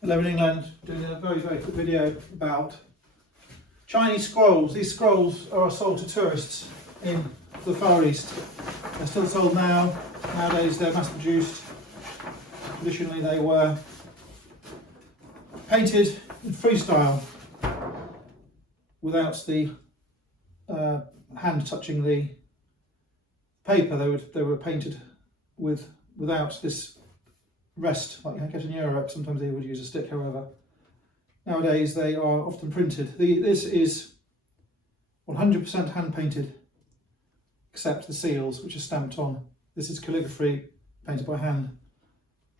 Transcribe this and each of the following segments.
Hello in England, doing a very quick video about Chinese scrolls. These scrolls are sold to tourists in the Far East. They're still sold now. Nowadays they're mass produced. Traditionally they were painted in freestyle without the hand touching the paper. They were painted without this rest, like you get in Europe. Sometimes they would use a stick, however. Nowadays they are often printed. This is 100% hand painted, except the seals, which are stamped on. This is calligraphy painted by hand.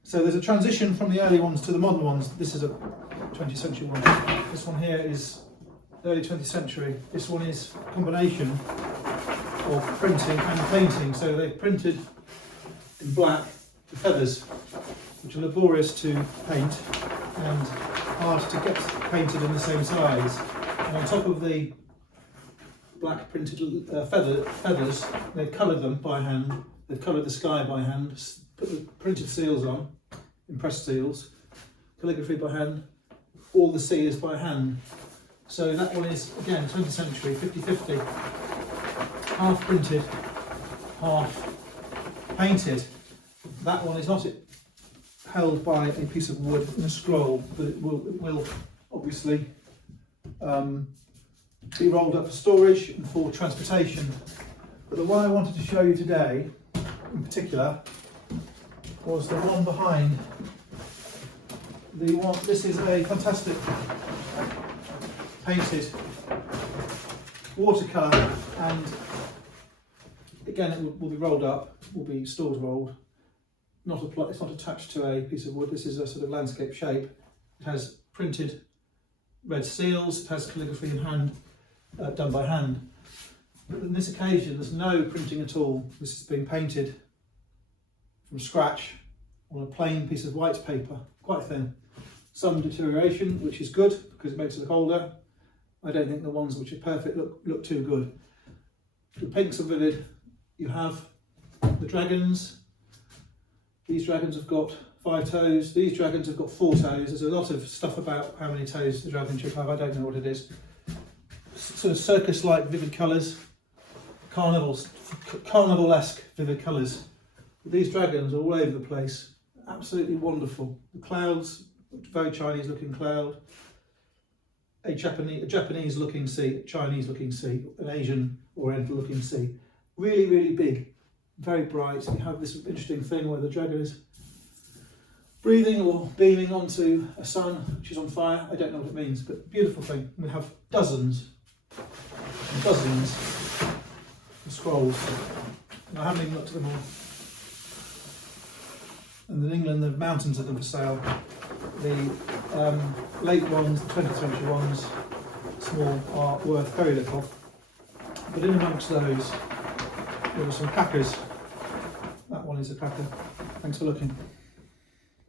So there's a transition from the early ones to the modern ones. This is a 20th century one. This one here is early 20th century. This one is a combination of printing and painting. So they've printed in black the feathers, which are laborious to paint and hard to get painted in the same size. And on top of the black printed feathers, they've coloured them by hand. They've coloured the sky by hand, put the printed seals on, impressed seals, calligraphy by hand, all the sea is by hand. So that one is, again, 20th century, 50-50, half printed, half painted. That one is not held by a piece of wood in a scroll, but it will obviously be rolled up for storage and for transportation. But the one I wanted to show you today, in particular, was the one behind. This is a fantastic painted watercolour, and again it will be rolled up, will be stored rolled. It's not attached to a piece of wood. This is a sort of landscape shape. It has printed red seals. It has calligraphy in hand, done by hand. But on this occasion, there's no printing at all. This is being painted from scratch on a plain piece of white paper, quite thin. Some deterioration, which is good because it makes it look older. I don't think the ones which are perfect look too good. The pinks are vivid. You have the dragons. These dragons have got 5 toes. These dragons have got 4 toes. There's a lot of stuff about how many toes the dragon should have. I don't know what it is. Sort of circus-like vivid colours. Carnival-esque vivid colours. These dragons are all over the place. Absolutely wonderful. The clouds, very Chinese-looking cloud. A Japanese-looking sea, a Chinese-looking sea, an Asian Oriental-looking sea. Really, really big. Very bright. You have this interesting thing where the dragon is breathing or beaming onto a sun which is on fire. I don't know what it means, but beautiful thing. We have dozens and dozens of scrolls. And I haven't even looked at them all. And in England, there are mountains of them for sale. The late ones, the 20th century ones, small, are worth very little. But in amongst those, there are some crackers. That one is a cracker. Thanks for looking.